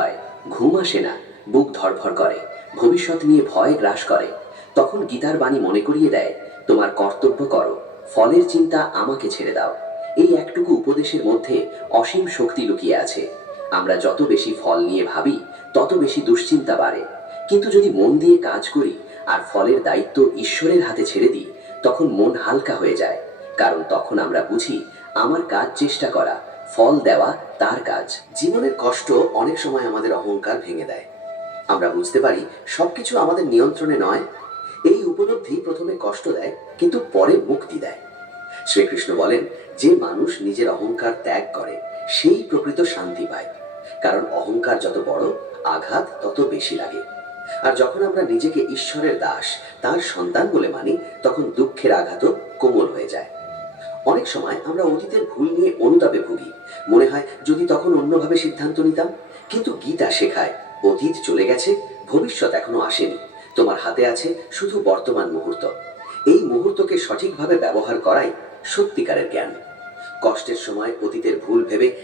হয়, ঘুম আসে না, বুক ধড়ফড় করে, ভবিষ্যৎ নিয়ে ভয় গ্রাস করে, তখন গীতার বাণী মনে করিয়ে দেয়, তোমার কর্তব্য করো, ফলের চিন্তা আমাকে ছেড়ে দাও। এই একটুকু উপদেশের মধ্যে অসীম শক্তি লুকিয়ে আছে। আমরা যত বেশি ফল নিয়ে ভাবি, তত বেশি দুশ্চিন্তা বাড়ে। কিন্তু যদি মন দিয়ে কাজ করি আর ফলের দায়িত্ব ঈশ্বরের হাতে ছেড়ে দিই, তখন মন হালকা হয়ে যায়। কারণ তখন আমরা বুঝি, আমার কাজ চেষ্টা করা, ফল দেওয়া তার কাজ। জীবনের কষ্ট অনেক সময় আমাদের অহংকার ভেঙে দেয়। আমরা বুঝতে পারি সবকিছু আমাদের নিয়ন্ত্রণে নয়। এই উপলব্ধি প্রথমে কষ্ট দেয়, কিন্তু পরে মুক্তি দেয়। শ্রীকৃষ্ণ বলেন, যে মানুষ নিজের অহংকার ত্যাগ করে সেই প্রকৃত শান্তি পায়। কারণ অহংকার যত বড়, আঘাত তত বেশি লাগে। আর যখন আমরা নিজেকে ঈশ্বরের দাস, তার সন্তান বলে মানি, তখন দুঃখের আঘাতও কোমল হয়ে যায়। অনেক সময় আমরা অতীতের ভুল নিয়ে অনুতাপে ভুগি। মনে হয় যদি তখন অন্যভাবে সিদ্ধান্ত নিতাম। কিন্তু গীতা শেখায়, অতীত চলে গেছে, ভবিষ্যৎ এখনো আসেনি। তোমার হাতে আছে শুধু বর্তমান মুহূর্ত। এই মুহূর্তকে সঠিকভাবে ব্যবহার করাই সত্যিকারের জ্ঞান। কষ্টের সময় অতীতের ভুল ভেবে